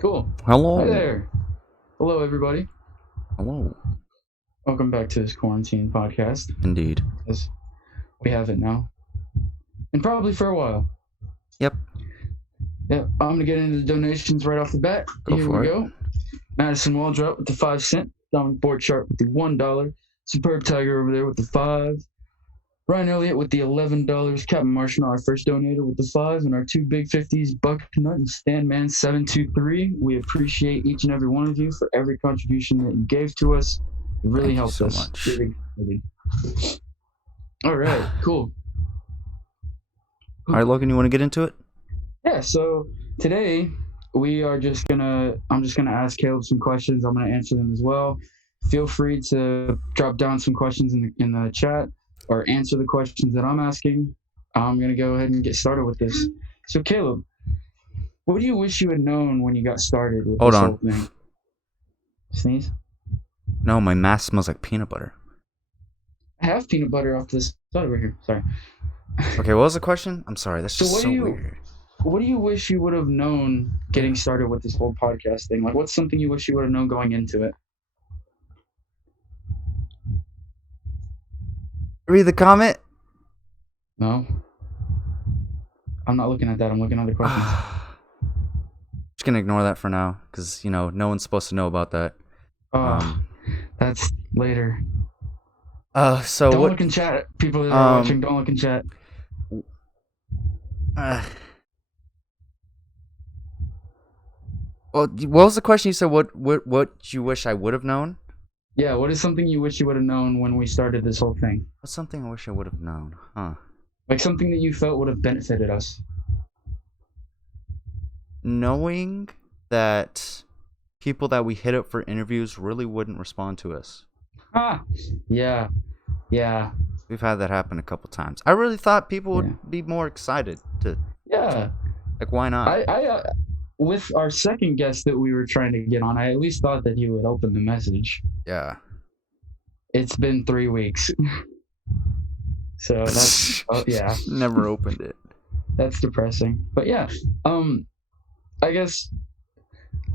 Cool. Hi Hello. there. Hello, everybody. Hello. Welcome back to this quarantine podcast, Indeed. as we have it now, and probably for a while. Yep. Yeah, I'm gonna get into the donations right off the bat. Go Here for we it. go. Madison Waldrop with the 5 cent. Dominic Borchardt with the $1. Superb Tiger over there with the 5. Ryan Elliott with the $11. Captain Marshall, our first donator, with the 5, and our two big 50s, Buck Nut and Stanman723. We appreciate each and every one of you for every contribution that you gave to us. It really Thank you helped so us. much. Really. All right, cool. All right, Logan, you want to get into it? Yeah, so today I'm just gonna ask Caleb some questions. I'm gonna answer them as well. Feel free to drop down some questions in the chat or answer the questions that I'm asking. I'm gonna go ahead and get started with this. So Caleb, what do you wish you had known when you got started with Hold this on. whole thing? Sneeze? No, my mask smells like peanut butter. I have peanut butter off this side over here. Sorry. Okay, what was the question? I'm sorry. That's So just what so do you- weird. What do you wish you would have known getting started with this whole podcast thing? Like, what's something you wish you would have known going into it? Read the comment. No. I'm not looking at that. I'm looking at the questions. Just gonna ignore that for now, because no one's supposed to know about that. That's later. So Don't what? look in chat. People that are Um, watching, don't look in chat. Well, what was the question? You said what you wish I would have known? Yeah, what is something you wish you would have known when we started this whole thing? What's something I wish I would have known? Huh? Like something that you felt would have benefited us. Knowing that people that we hit up for interviews really wouldn't respond to us. Yeah. We've had that happen a couple times. I really thought people would be more excited to. Yeah. Like, why not? I with our second guest that we were trying to get on, I at least thought that he would open the message. Yeah. It's been 3 weeks. So that's yeah. Never opened it. That's depressing. But yeah, I guess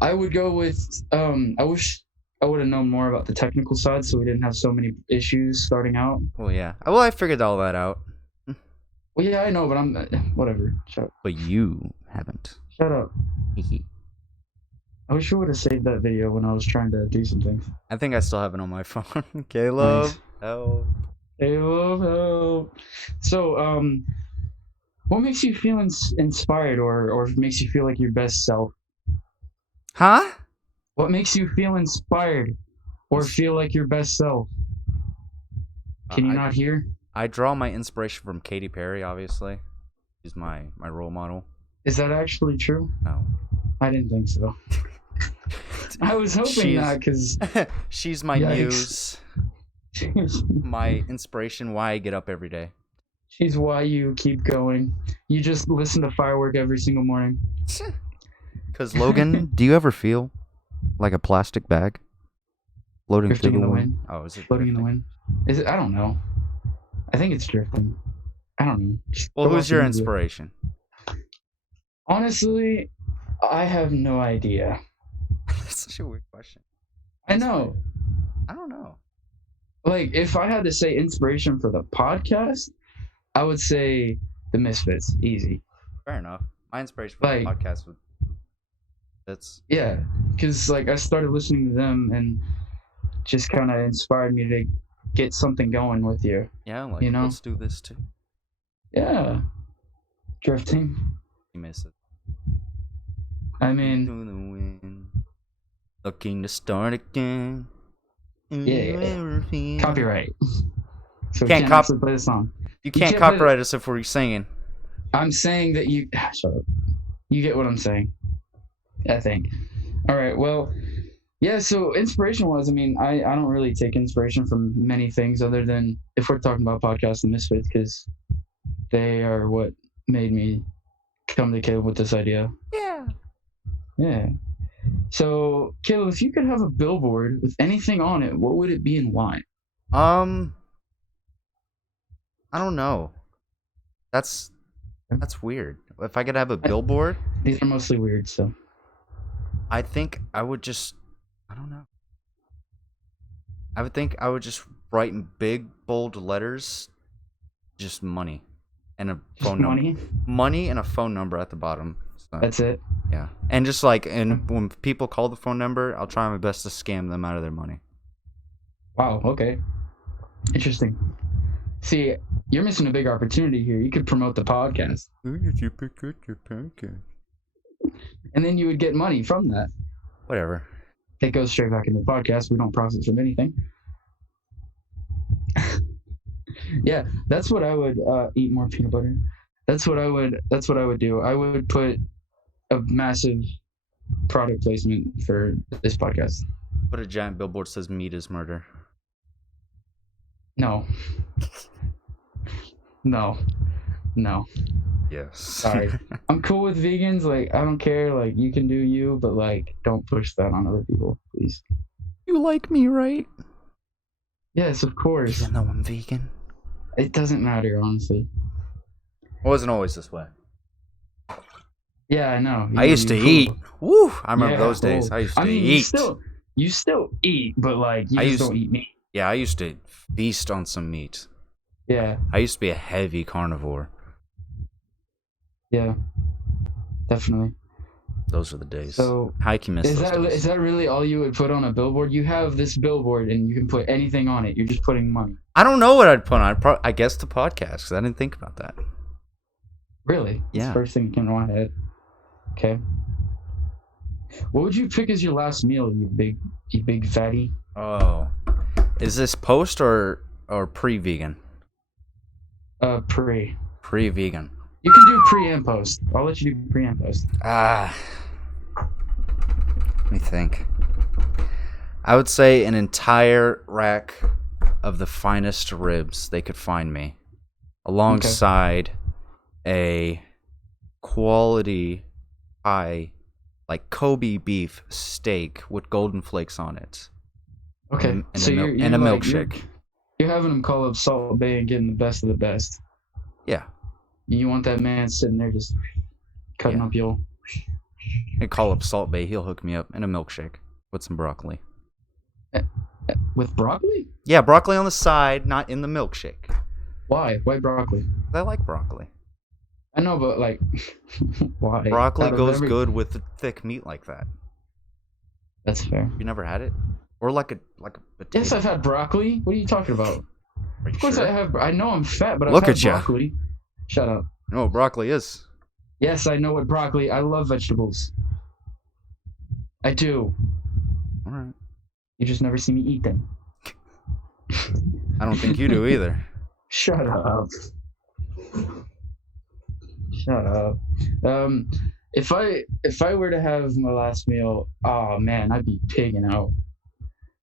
I would go with I wish I would have known more about the technical side so we didn't have so many issues starting out. Well, yeah. Well, I figured all that out. Well, yeah, I know, but I'm whatever. Shut up. But you haven't. Shut up. I wish I would have saved that video when I was trying to do some things. I think I still have it on my phone. Caleb, Nice. help. Help. So, what makes you feel inspired or makes you feel like your best self? Huh? What makes you feel inspired or feel like your best self? Can you not hear? I draw my inspiration from Katy Perry, obviously. She's my role model. Is that actually true? No. I didn't think so. I was hoping that because she's my Yikes. muse, my inspiration, why I get up every day. She's why you keep going. You just listen to Firework every single morning. Because, Logan, do you ever feel like a plastic bag floating Drifting through in the wind. Oh, is it Floating in the drifting? wind. Is it? I don't know. I think it's drifting. I don't know. Just Well, go who's off your the media. inspiration? Honestly, I have no idea. That's such a weird question. I know. I don't know. Like, if I had to say inspiration for the podcast, I would say the Misfits. Easy. Fair enough. My inspiration for the Like- podcast would. That's Yeah, because like I started listening to them and just kind of inspired me to get something going with you. yeah. Like, You know? let's do this too. Yeah, drifting. You miss it. I mean, Through the wind, looking to start again. Yeah. copyright. So we Can't can't cop- actually play the song. You can't can't play copyright us if we're singing. I'm saying that you shut up. You get what I'm saying. I think. All right. Well, yeah. So inspiration wise, I mean, I don't really take inspiration from many things other than if we're talking about podcasts and Misfits because they are what made me come to Caleb with this idea. Yeah. Yeah. So Caleb, if you could have a billboard with anything on it, what would it be and why? I don't know. That's weird. If I could have a billboard, These are mostly weird. So I think I would just, I don't know. I would think I would just write in big, bold letters, just money and a Just phone number. money. Money and a phone number at the bottom. So, That's it. yeah. And just like, and when people call the phone number, I'll try my best to scam them out of their money. Wow. Okay. Interesting. See, you're missing a big opportunity here. You could promote the podcast, and then you would get money from that. Whatever. It goes straight back into the podcast. We don't profit from anything. Yeah, that's what I would eat more peanut butter. That's what I would do. I would put a massive product placement for this podcast. Put a giant billboard that says meat is murder. No. No. Yes. Sorry. I'm cool with vegans. Like, I don't care. Like, you can do you, but like, don't push that on other people, please. You like me, right? Yes, of course. Even though I'm vegan. It doesn't matter, honestly. I wasn't always this way. Yeah, I know. I used to eat. Woo! I remember those cool. days. I used to eat. You still eat, but like, you just don't eat meat. Yeah, I used to feast on some meat. Yeah. I used to be a heavy carnivore. Yeah. Definitely. Those were the days. So, how can you miss those days? Is that really all you would put on a billboard? You have this billboard and you can put anything on it. You're just putting money. I don't know what I'd put on. I guess the podcast, because I didn't think about that. Really? Yeah. That's the first thing that came to my head. Okay. What would you pick as your last meal, you big fatty? Oh. Is this post or pre-vegan? Pre. Pre-vegan. You can do pre and post. I'll let you do pre and post. Let me think. I would say an entire rack of the finest ribs they could find me, alongside a quality high, like Kobe beef steak with golden flakes on it. Okay. And so a milkshake. You're having them call up Salt Bay and getting the best of the best. Yeah. You want that man sitting there just cutting up your... I call up Salt Bay. He'll hook me up in a milkshake with some broccoli. With broccoli? Yeah, broccoli on the side, not in the milkshake. Why? Why broccoli? I like broccoli. I know, but like, why? Broccoli goes good with thick meat like that. That's fair. You never had it? Or like a potato? Yes, I've had broccoli. What are you talking about? Of course I have. I know I'm fat, but I've had broccoli. Shut up. You know what broccoli is? Yes, I know what broccoli. I love vegetables. I do. All right. You just never see me eat them. I don't think you do either. Shut up. Shut up. If I were to have my last meal, oh man, I'd be pigging out.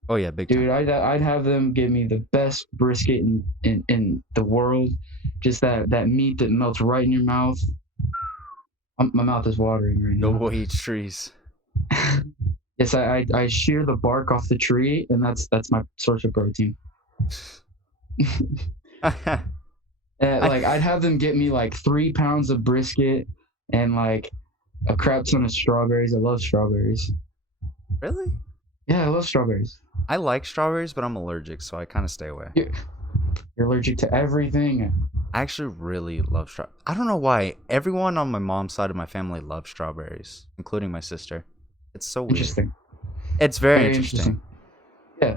Oh yeah, big time. Dude, I'd have them give me the best brisket in the world. Just that meat that melts right in your mouth. My mouth is watering right now. No boy eats trees. Yes, I shear the bark off the tree, and that's my source of protein. Like I'd have them get me like 3 pounds of brisket and like a crap ton of strawberries. I love strawberries. Really? Yeah, I love strawberries. I like strawberries, but I'm allergic, so I kind of stay away. You're allergic to everything. I actually really love strawberries. I don't know why. Everyone on my mom's side of my family loves strawberries, including my sister. It's so weird. Interesting. It's very interesting. Yeah.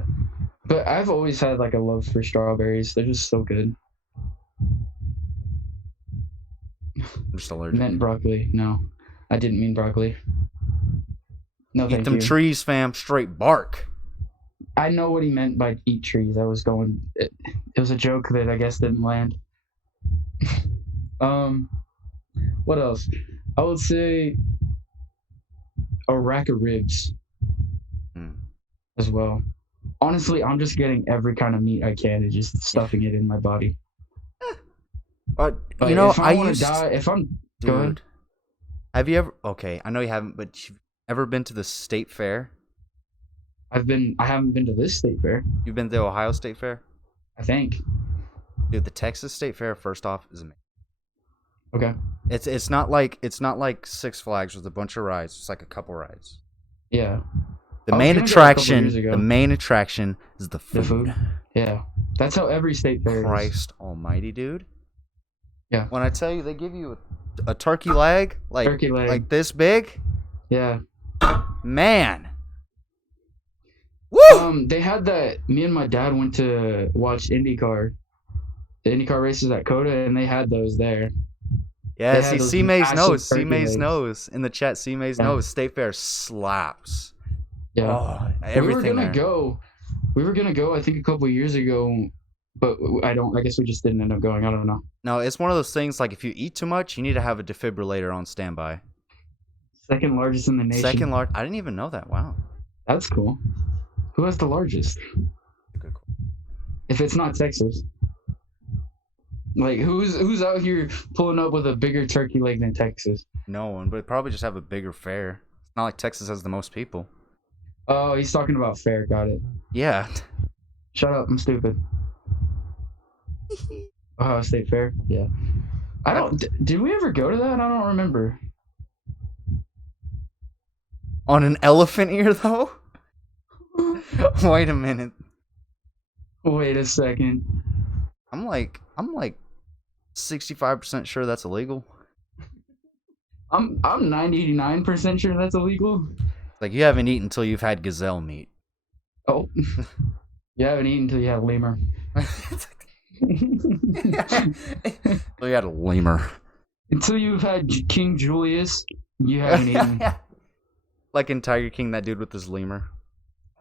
But I've always had like a love for strawberries. They're just so good. I'm just allergic. Meant broccoli. No, I didn't mean broccoli. No, Eat them trees, fam. Straight bark. I know what he meant by eat trees. I was going. It was a joke that I guess didn't land. What else? I would say a rack of ribs as well. Honestly, I'm just getting every kind of meat I can and just stuffing it in my body. But you know, I used to die, if I'm dude, go ahead. Have you ever? Okay, I know you haven't, but you've ever been to the state fair? I haven't been to this state fair. You've been to the Ohio State Fair? I think. Dude, the Texas State Fair, first off, is amazing. Okay. It's not like Six Flags with a bunch of rides. It's like a couple rides. Yeah. The I was main gonna go a couple years attraction. ago. The main attraction is the food. The food. Yeah. That's how every state fair is. Christ Almighty, dude. Yeah. When I tell you they give you a turkey leg, Turkey leg. like this big, Yeah. man. Woo! They had that. Me and my dad went to watch IndyCar, the IndyCar races at Coda, and they had those there. Yeah, They see, had those C-Maze massive knows. turkey C-Maze legs. knows. In the chat, C-Maze Yeah. knows. State Fair slaps. Yeah. Oh, everything there. We were gonna go. I think a couple years ago, but I guess we just didn't end up going. I don't know. No, it's one of those things like if you eat too much, you need to have a defibrillator on standby. Second largest in the nation. Second large. I didn't even know that. Wow. That's cool. Who has the largest? Good call. If it's not Texas. Like who's out here pulling up with a bigger turkey leg than Texas? No one, but probably just have a bigger fair. It's not like Texas has the most people. Oh, he's talking about fair. Got it. Yeah. Shut up. I'm stupid. Ohio State Fair. Yeah. Did we ever go to that? I don't remember. On an elephant ear, though? Wait a minute. Wait a second. I'm like 65% sure that's illegal. I'm 99% sure that's illegal. Like you haven't eaten until you've had gazelle meat. Oh. You haven't eaten until you had lemur. So you had a lemur. Until you've had King Julius, you haven't eaten. Like in Tiger King, that dude with his lemur.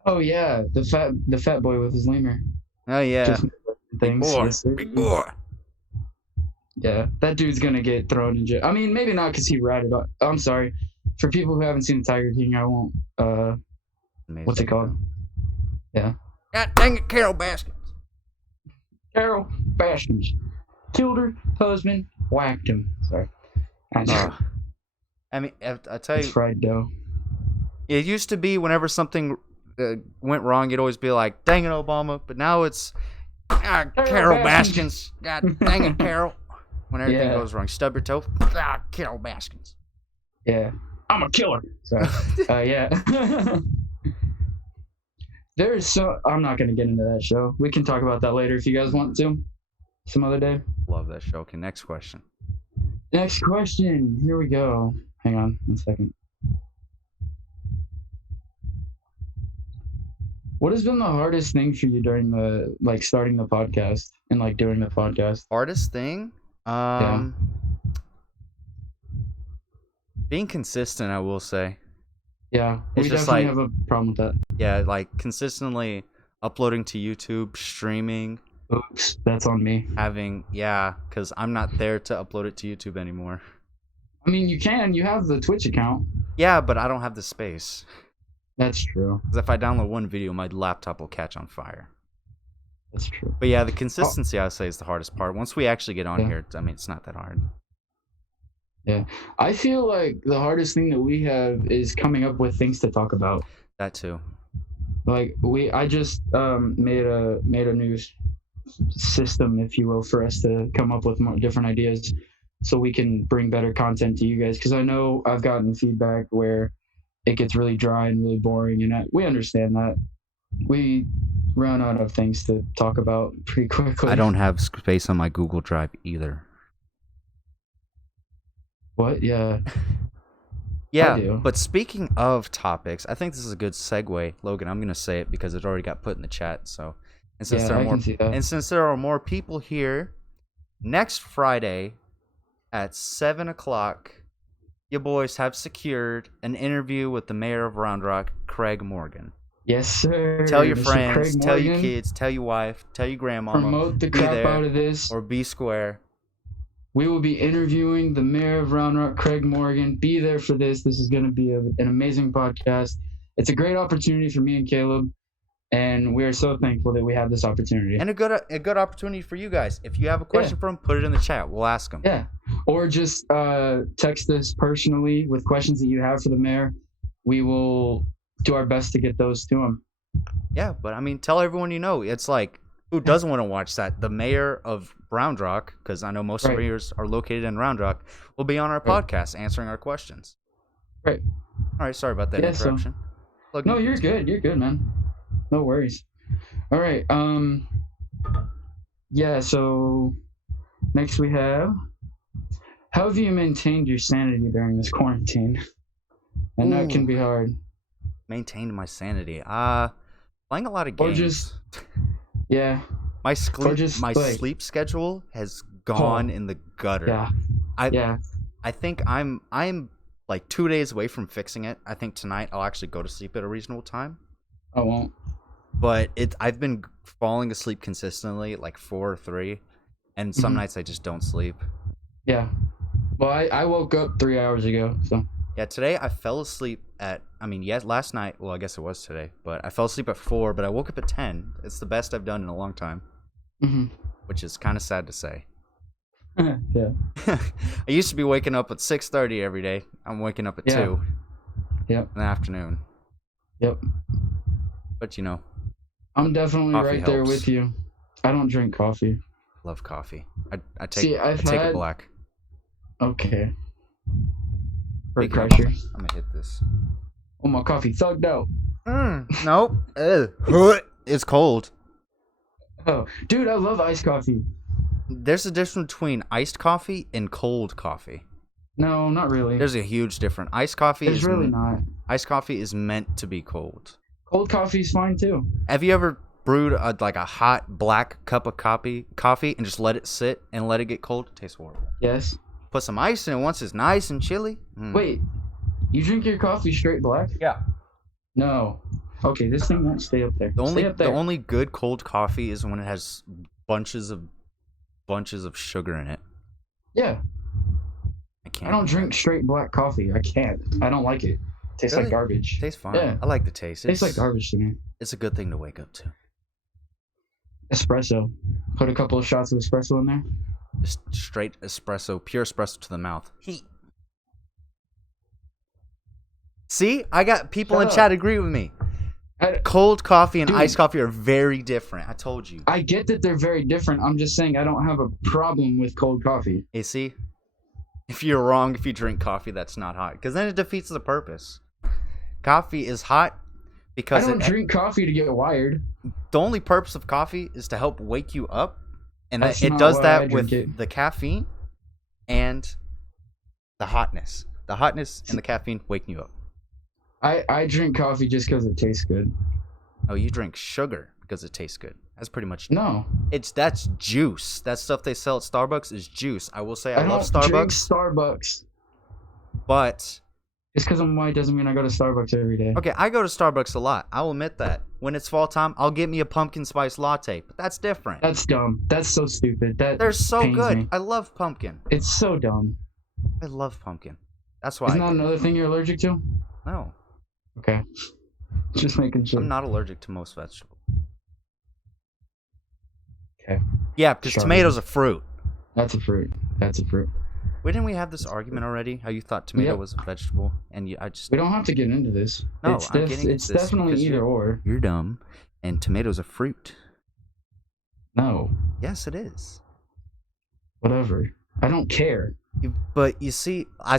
Oh yeah, the fat boy with his lemur. Oh yeah. Just Big things. boy. Yes, sir. Big boy. Yeah, that dude's gonna get thrown in jail. I mean, maybe not because he ratted on. I'm sorry. For people who haven't seen Tiger King, I won't. Amazing. What's it called? Yeah. God dang it, Carol Baskins. Carol Baskins killed her husband, whacked him. Sorry. I mean, I tell It's you, fried dough. it used to be whenever something went wrong, you'd always be like, dang it, Obama. But now it's, Carol Baskins. God dang it, Carol. When everything goes wrong, stub your toe. Carol Baskins. Yeah. I'm a killer. Sorry. Yeah. I'm not going to get into that show. We can talk about that later if you guys want to. Some other day. Love that show. Okay, next question. Next question. Here we go. Hang on 1 second. What has been the hardest thing for you during starting the podcast and doing the podcast? Hardest thing? Being consistent, I will say. Yeah, It's we just definitely have a problem with that. Yeah, consistently uploading to YouTube, streaming. Oops, that's on me. Because I'm not there to upload it to YouTube anymore. I mean, you have the Twitch account. Yeah, but I don't have the space. That's true. Because if I download one video, my laptop will catch on fire. That's true. But yeah, the consistency, I would say, is the hardest part. Once we actually get on here, I mean, it's not that hard. Yeah. I feel like the hardest thing that we have is coming up with things to talk about. That too. I just made a new system, if you will, for us to come up with more different ideas so we can bring better content to you guys. Because I know I've gotten feedback where it gets really dry and really boring, and we understand that. We run out of things to talk about pretty quickly. I don't have space on my Google Drive either. What? Yeah. Yeah, but speaking of topics, I think this is a good segue. Logan, I'm going to say it because it already got put in the chat. So, and since there are more people here, next Friday at 7 o'clock, you boys have secured an interview with the mayor of Round Rock, Craig Morgan. Yes, sir. Tell your friends, tell your kids, tell your wife, tell your grandmama. Promote the crap out of this. Or be square. We will be interviewing the mayor of Round Rock, Craig Morgan. Be there for this. This is going to be an amazing podcast. It's a great opportunity for me and Caleb, and we are so thankful that we have this opportunity. And a good opportunity for you guys. If you have a question for him, put it in the chat. We'll ask him. Yeah, or just text us personally with questions that you have for the mayor. We will do our best to get those to him. Yeah, but I mean, tell everyone you know. It's like, who doesn't want to watch that? The mayor of Round Rock, because I know most of our ears are located in Round Rock, will be on our podcast answering our questions. Right. All right, sorry about that interruption. No, you're good. You're good, man. No worries. All right. Yeah. So next we have, how have you maintained your sanity during this quarantine? I know it can be hard. Maintained my sanity. Playing a lot of Or games. just, yeah. My like, sleep schedule has gone in the gutter. Yeah. I think I'm like 2 days away from fixing it. I think tonight I'll actually go to sleep at a reasonable time. I won't. But I've been falling asleep consistently, like 4 or 3, and some nights I just don't sleep. Yeah. Well, I woke up 3 hours ago, so. Yeah, today I fell asleep at, last night, well, I guess it was today, but I fell asleep at 4, but I woke up at 10. It's the best I've done in a long time, which is kind of sad to say. Yeah. I used to be waking up at 6:30 every day. I'm waking up at 2 in the afternoon. Yep. But, I'm definitely right there with you. I don't drink coffee. Love coffee. I take it black. Okay. Pressure. I'm gonna hit this. Oh, my coffee thugged out. Nope. It's cold. Oh, dude, I love iced coffee. There's a difference between iced coffee and cold coffee. No, not really. There's a huge difference. Iced coffee is really not. Iced coffee is meant to be cold. Cold coffee is fine too. Have you ever brewed a hot black cup of coffee and just let it sit and let it get cold? It tastes horrible. Yes. Put some ice in it once it's nice and chilly. Wait, you drink your coffee straight black? Yeah. No. Okay, this thing won't stay up there. The only good cold coffee is when it has bunches of sugar in it. Yeah. I don't drink straight black coffee. I can't. I don't like it. Tastes like garbage. Tastes fine. Yeah. I like the taste. Tastes like garbage to me. It's a good thing to wake up to. Espresso. Put a couple of shots of espresso in there. Just straight espresso, pure espresso to the mouth. Heat. See, I got people in chat agree with me. Cold coffee and iced coffee are very different. I told you. I get that they're very different. I'm just saying I don't have a problem with cold coffee. You see, if you're wrong if you drink coffee that's not hot, because then it defeats the purpose. Coffee is hot because I don't drink coffee to get wired. The only purpose of coffee is to help wake you up. And it does that with the caffeine and the hotness. The hotness and the caffeine waking you up. I drink coffee just because it tastes good. Oh, you drink sugar because it tastes good. That's pretty much... No. That's juice. That stuff they sell at Starbucks is juice. I will say I love Starbucks. I don't drink Starbucks. But... Just because I'm white doesn't mean I go to Starbucks every day. Okay, I go to Starbucks a lot. I'll admit that. When it's fall time, I'll get me a pumpkin spice latte. But that's different. That's dumb. That's so stupid. They're so good. Me. I love pumpkin. It's so dumb. I love pumpkin. That's why. Isn't that another thing you're allergic to? No. Okay. Just making sure. I'm not allergic to most vegetables. Okay. Yeah, because tomatoes are fruit. That's a fruit. Didn't we have this argument already? How you thought tomato was a vegetable, and we don't have to get into this. No, it's definitely either or. You're dumb, and tomatoes are fruit. No. Yes, it is. Whatever. I don't care. But you see, I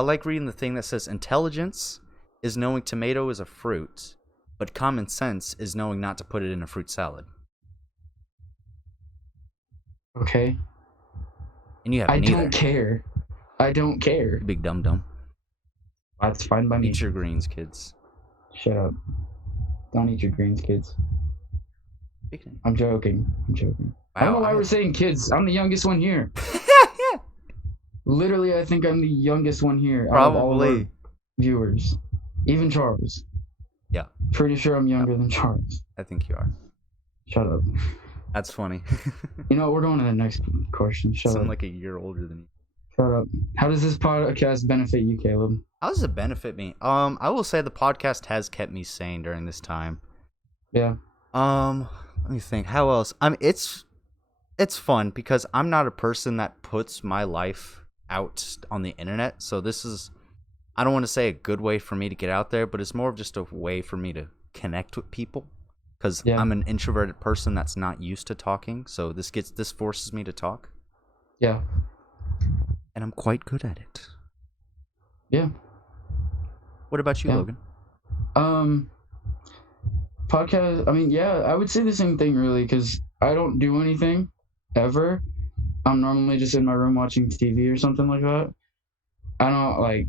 like reading the thing that says intelligence is knowing tomato is a fruit, but common sense is knowing not to put it in a fruit salad. Okay. And you have I don't care. You big dum-dum. That's fine by me. Eat your greens, kids. Shut up. Don't eat your greens, kids. I'm joking. Wow, I don't know why we're saying kids. I'm the youngest one here. Literally, I think I'm the youngest one here. Probably. Out of all our viewers. Even Charles. Yeah. Pretty sure I'm younger than Charles. I think you are. Shut up. That's funny. You know, we're going to the next question. Shut up. I'm like a year older than you. Shut up. How does this podcast benefit you, Caleb? How does it benefit me? I will say the podcast has kept me sane during this time. Yeah. Let me think. How else? It's fun because I'm not a person that puts my life out on the internet. So this is, I don't want to say a good way for me to get out there, but it's more of just a way for me to connect with people. Because I'm an introverted person that's not used to talking, so this forces me to talk. Yeah. And I'm quite good at it. Yeah. What about you, Logan? podcast. I mean, yeah, I would say the same thing really, because I don't do anything ever. I'm normally just in my room watching TV or something like that. I don't like.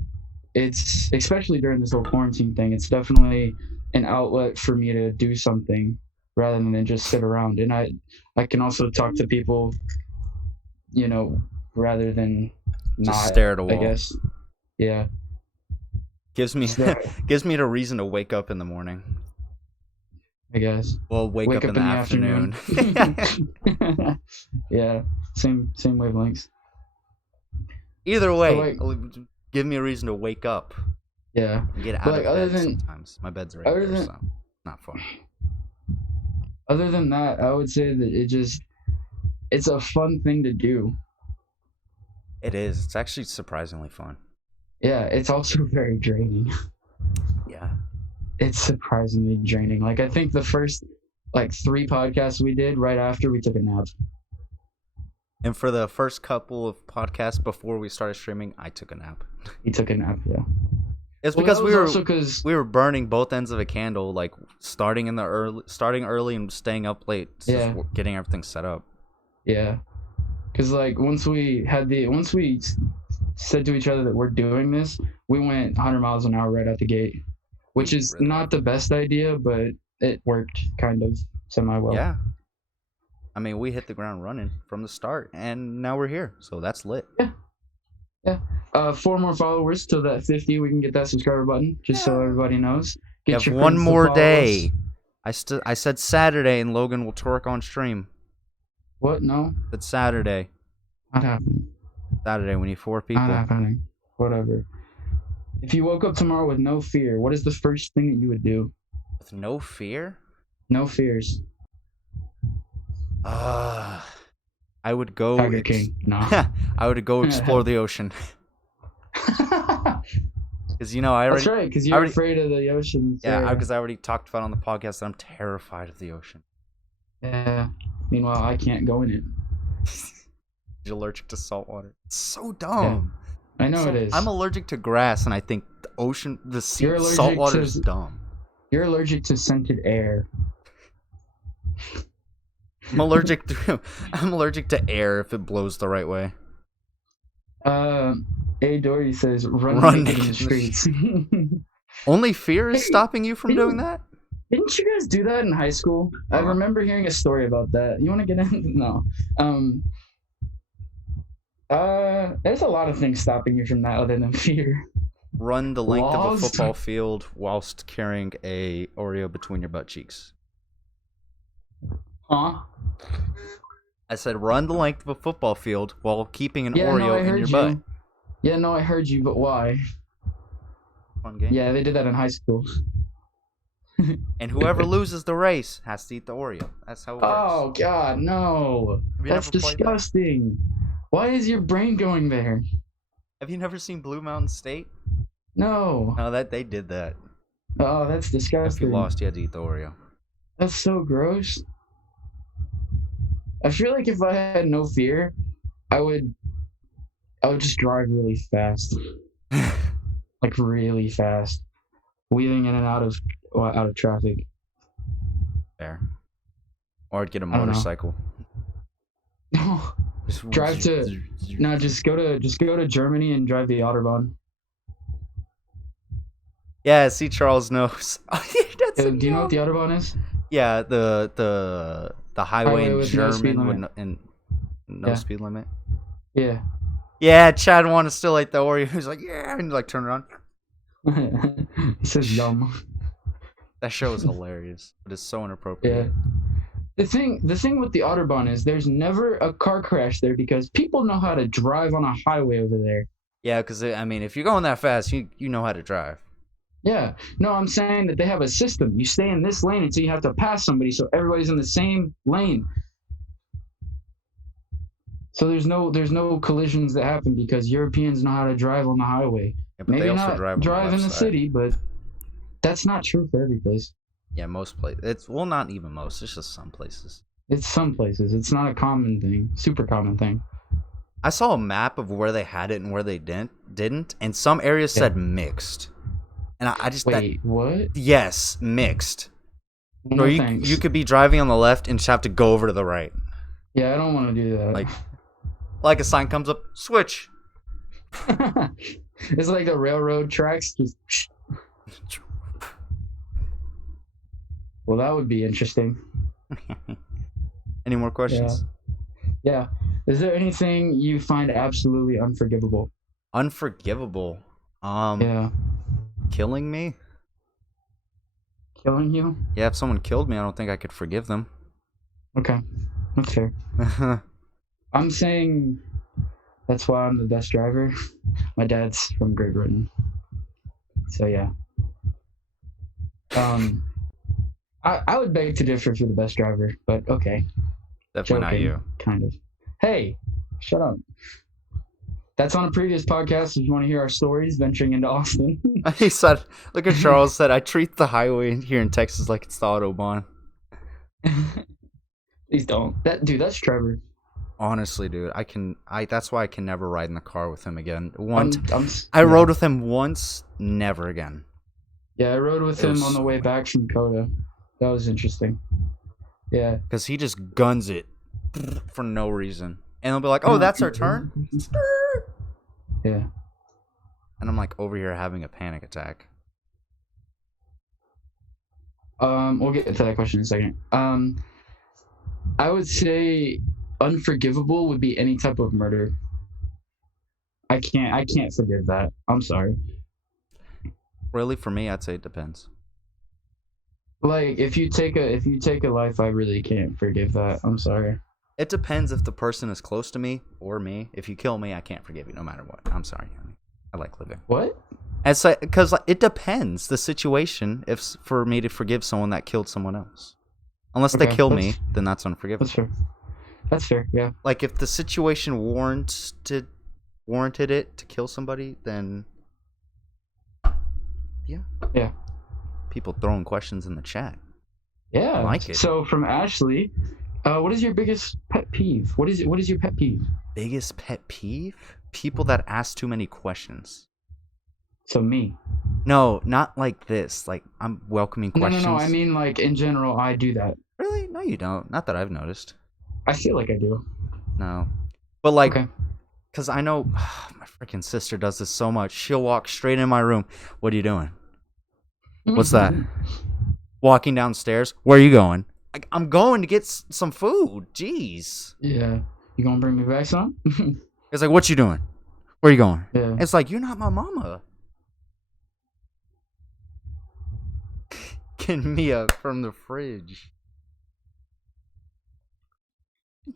It's especially during this whole quarantine thing. It's definitely an outlet for me to do something rather than just sit around. And I can also talk to people, rather than Just not. stare at a wall. I guess. Yeah. Gives me Stare. gives me the reason to wake up in the morning. I guess. Well, wake up in the afternoon. Yeah. Same wavelengths. Either way, like, give me a reason to wake up. Yeah. And get out But, of other bed than- sometimes. My bed's right other there, than- so not fun. Other than that, I would say that it's a fun thing to do. It is. It's actually surprisingly fun. Yeah, it's also very draining. Yeah. It's surprisingly draining. Like, I think the first 3 podcasts we did right after we took a nap. And for the first couple of podcasts before we started streaming, I took a nap. We took a nap, yeah. It's Well, because that was also 'cause- we were burning both ends of a candle, like starting early and staying up late, Yeah. just getting everything set up. Yeah. Because, once we said to each other that we're doing this, we went 100 miles an hour right out the gate, which is Really? not the best idea, but it worked kind of semi-well. Yeah. I mean, we hit the ground running from the start, and now we're here, so that's lit. 4 more followers till that 50, we can get that subscriber button, just so everybody knows. We have your one friends to more follow day. us. I said Saturday, and Logan will twerk on stream. What? No? It's Saturday. Not happening. Saturday, we need 4 people. Not happening. Whatever. If you woke up tomorrow with no fear, what is the first thing that you would do? With no fear? No fears. I would go. Tiger King. No. I would go explore the ocean. Because, I already. That's right, because you're afraid of the ocean. Yeah, because I already talked about on the podcast that I'm terrified of the ocean. Yeah. Meanwhile, I can't go in it. You're allergic to salt water. It's so dumb. I know it is. I'm allergic to grass, and I think the sea, You're allergic salt water to- is dumb. You're allergic to scented air. I'm allergic to air if it blows the right way. A. Dory says, run Run naked in the naked in the streets. Only fear is Hey, stopping you from doing that? Didn't you guys do that in high school? I Uh-huh. remember hearing a story about that. You want to get in? No. There's a lot of things stopping you from that other than fear. Run the length of a Laws? football field whilst carrying a Oreo between your butt cheeks. Huh? I said run the length of a football field while keeping an Yeah, no, Oreo I in heard your you. butt. Yeah, no, I heard you, but why? Fun game. Yeah, they did that in high school. And whoever loses the race has to eat the Oreo. That's how it works. Oh, God, no. Have you That's never played that? disgusting. Why is your brain going there? Have you never seen Blue Mountain State? No. No, they did that. Oh, that's If you disgusting. lost, you had to eat the Oreo. That's so gross. I feel like if I had no fear, I would just drive really fast. Like really fast. Weaving in and out of traffic. Fair. Or I'd get a I don't know. motorcycle. No, Just Drive to- no, just go to Germany and drive the Autobahn. Yeah, see, Charles knows. That's a Do you know no. what the Autobahn is? Yeah, the highway Highway in with no speed German limit. and no Yeah. speed limit. Yeah. Yeah, Chad wanted to still eat the Oreo. He was like, yeah, and like turn around. It says yum. That show is hilarious, but it's so inappropriate. Yeah. The thing with the Autobahn is there's never a car crash there because people know how to drive on a highway over there. Yeah, because I mean, if you're going that fast, you know how to drive. Yeah. No, I'm saying that they have a system. You stay in this lane until you have to pass somebody, so everybody's in the same lane. So there's no collisions that happen because Europeans know how to drive on the highway. Yeah, but Maybe they also not drive on drive in the left side. city, but that's not true for every place. Yeah, most places. It's not even most. It's just some places. It's some places. It's not a common thing, super common thing. I saw a map of where they had it and where they didn't, and some areas Yeah. said mixed. And I just Wait, what? yes, mixed. No, Or thanks. you could be driving on the left and just have to go over to the right. Yeah, I don't want to do that. Like a sign comes up, switch. It's like the railroad tracks. Just. Well, that would be interesting. Any more questions? Yeah. Is there anything you find absolutely unforgivable? Unforgivable. Yeah. Killing me? Killing you? Yeah, if someone killed me, I don't think I could forgive them. Okay. That's fair. I'm saying that's why I'm the best driver. My dad's from Great Britain. So yeah. I would beg to differ for the best driver, but okay. Definitely not you. Kind of. Hey, shut up. That's on a previous podcast if you want to hear our stories venturing into Austin. He said, look at Charles said, I treat the highway here in Texas like it's the Autobahn. Please don't. That's Trevor. Honestly, dude, that's why I can never ride in the car with him again. I Yeah. rode with him once, never again. Yeah, I rode with him on the way back from Coda. That was interesting. Yeah. Because he just guns it for no reason. And they'll be like, oh, that's our turn? Yeah. And I'm like over here having a panic attack. We'll get to that question in a second. I would say unforgivable would be any type of murder. I can't forgive that. I'm sorry. Really, for me, I'd say it depends. Like if you take a life, I really can't forgive that. I'm sorry. It depends if the person is close to me or me. If you kill me, I can't forgive you no matter what. I'm sorry, honey. I like living. What? It's like, because it depends the situation if for me to forgive someone that killed someone else. Unless they kill me, then that's unforgivable. That's fair. That's fair, yeah. Like if the situation warranted it to kill somebody, then yeah. Yeah. People throwing questions in the chat. Yeah. I like it. So from Ashley, what is your biggest pet peeve? What is your pet peeve? Biggest pet peeve? People that ask too many questions. So me. No, not like this. Like I'm welcoming questions. No. I mean like in general, I do that. Really? No, you don't. Not that I've noticed. I feel like I do. No. But like, because I know my freaking sister does this so much. She'll walk straight in my room. What are you doing? What's that? Walking downstairs. Where are you going? I'm going to get some food. Jeez. Yeah. You gonna bring me back some? It's like, what you doing? Where you going? Yeah. It's like, you're not my mama. Getting me up from the fridge.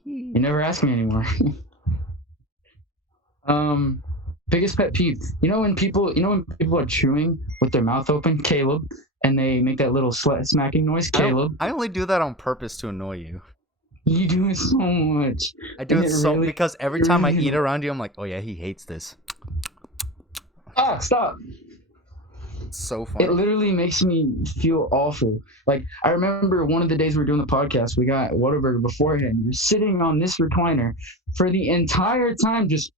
You never ask me anymore. Biggest pet peeve. You know when people are chewing with their mouth open, Caleb, and they make that little smacking noise, Caleb. I only do that on purpose to annoy you. You do it so much. I do it so because every time I eat around you, I'm like, oh yeah, he hates this. Ah, stop. It's so funny. It literally makes me feel awful. Like, I remember one of the days we were doing the podcast, we got Whataburger beforehand. You're sitting on this recliner for the entire time, just...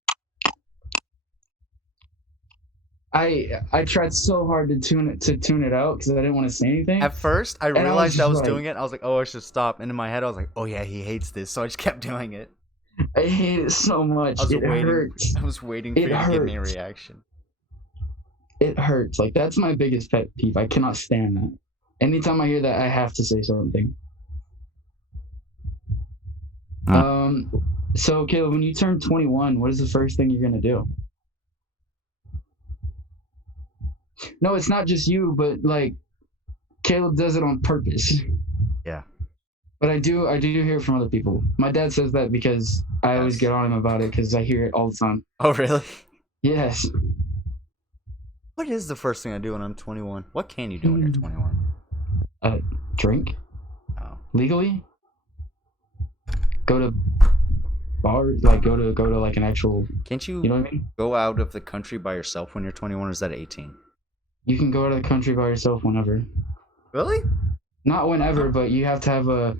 I tried so hard to tune it out because I didn't want to say anything. At first, I realized I was doing it. I was like, oh, I should stop. And in my head, I was like, oh yeah, he hates this. So I just kept doing it. I hate it so much. It hurts. I was waiting for you to give me a reaction. It hurts. Like, that's my biggest pet peeve. I cannot stand that. Anytime I hear that, I have to say something. So, Caleb, when you turn 21, what is the first thing you're going to do? No, it's not just you, but, like, Caleb does it on purpose. Yeah. But I do hear it from other people. My dad says that because I always get on him about it because I hear it all the time. Oh, really? Yes. What is the first thing I do when I'm 21? What can you do when you're 21? Drink. Oh. Legally. Go to bars, like go to like an actual. Can't you? You know what I mean? Go out of the country by yourself when you're 21, or is that 18? You can go out of the country by yourself whenever. Really? Not whenever, but you have to have a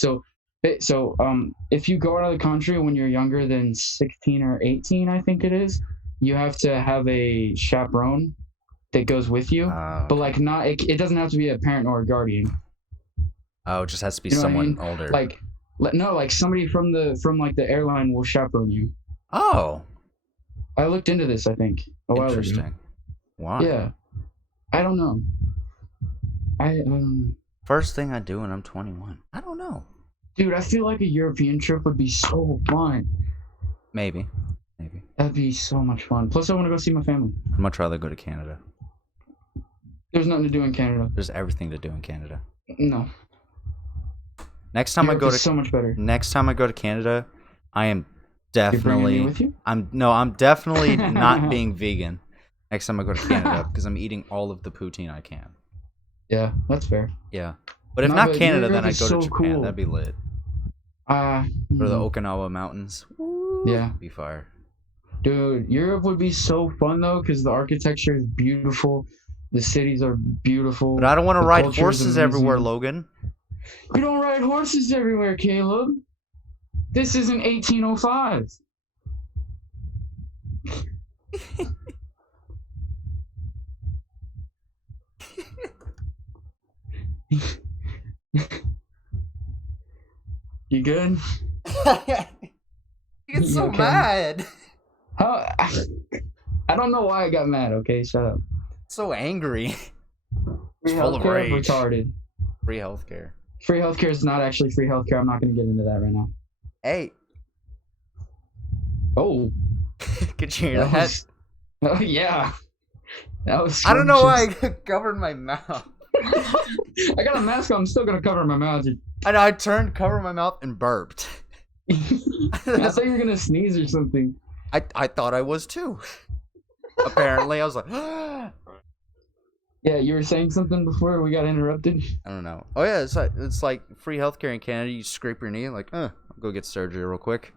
So if you go out of the country when you're younger than 16 or 18, I think it is, you have to have a chaperone that goes with you. Okay. But like it doesn't have to be a parent or a guardian. Oh, it just has to be You know what I someone mean? older. Like, no, like somebody from like the airline will chaperone you. Oh, I looked into this, I think, a while ago. interesting. Why? Yeah, I don't know. First thing I do when I'm 21. I don't know. Dude, I feel like a European trip would be so fun. Maybe. That'd be so much fun. Plus, I want to go see my family. I'd much rather go to Canada. There's nothing to do in Canada. There's everything to do in Canada. No. Next time Europe I go to is so much better. Next time I go to Canada, I am You're bringing definitely. me with you? I'm definitely not being vegan. Next time I go to Canada, because I'm eating all of the poutine I can. Yeah, that's fair. Yeah, but if No, not but Canada, Europe then I'd is go so to Japan. cool. That'd be lit. Or the Okinawa mountains. Yeah. Be fire. Dude, Europe would be so fun though, because the architecture is beautiful. The cities are beautiful. But I don't want to The ride culture is horses everywhere, amazing. Logan. We don't ride horses everywhere, Caleb. This isn't 1805. You good? You get so You okay? mad. How? I don't know why I got mad. Okay, shut up. So angry. Free Full of healthcare, rage. retarded. Free healthcare. Free healthcare is not actually free healthcare. I'm not going to get into that right now. Hey, Oh, could you hear that? Oh yeah, that was. I don't know why scrumptious. I covered my mouth. I got a mask on. I'm still gonna cover my mouth. I know, I turned, covered my mouth, and burped. I thought you were gonna sneeze or something. I thought I was too. Apparently, I was like, Yeah, you were saying something before we got interrupted. I don't know. Oh yeah, it's like free healthcare in Canada. You scrape your knee, like, I'll go get surgery real quick.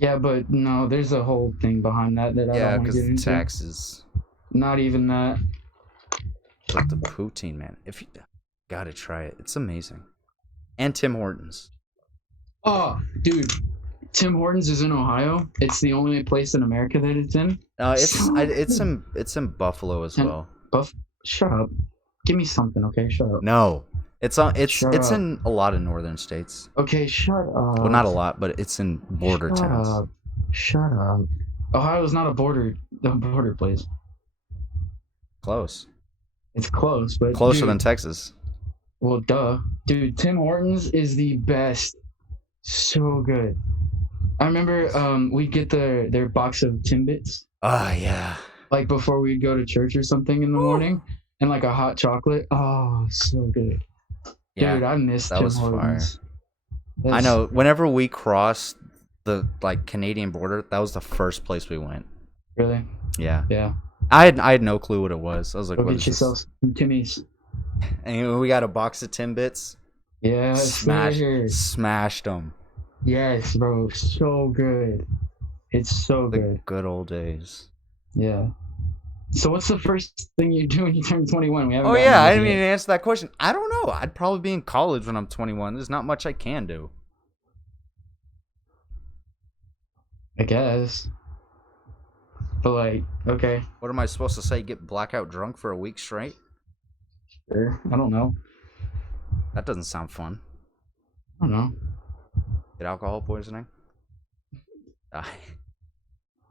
Yeah, but no, there's a whole thing behind that I Yeah, don't want to because get the into. taxes. Not even that. But the poutine, man. If you gotta try it, it's amazing. And Tim Hortons. Oh, dude, Tim Hortons is in Ohio. It's the only place in America that it's in. It's in Buffalo as And- well. Shut up. Give me something, okay? Shut up. No, it's Shut it's up. in a lot of northern states. Okay, shut up. Well, not a lot, but it's in border Shut towns. up. Shut up. Ohio is not a border place. Close, It's close, but closer dude, than Texas. well, duh, dude. Tim Hortons is the best. So good. I remember we'd get their box of Timbits Ah, yeah. like before we'd go to church or something in the morning, and like a hot chocolate. Oh, so good. Yeah, Dude, I miss that Tim was fire. Hortons. I That's- know. Whenever we crossed the Canadian border, that was the first place we went. Really? Yeah, Yeah. I had no clue what it was. I was like, Go "What get is yourself this?" some Timmy's. And we got a box of Timbits. Yes, sir. Smashed them. Yes, bro. So good. It's so The good. good old days. Yeah. So what's the first thing you do when you turn 21? We haven't Oh gotten yeah, into I it didn't yet. even answer that question. I don't know. I'd probably be in college when I'm 21. There's not much I can do. I guess. But like, okay, What am I supposed to say? Get blackout drunk for a week straight? sure. I don't know. That doesn't sound fun. I don't know. Get alcohol poisoning? Die.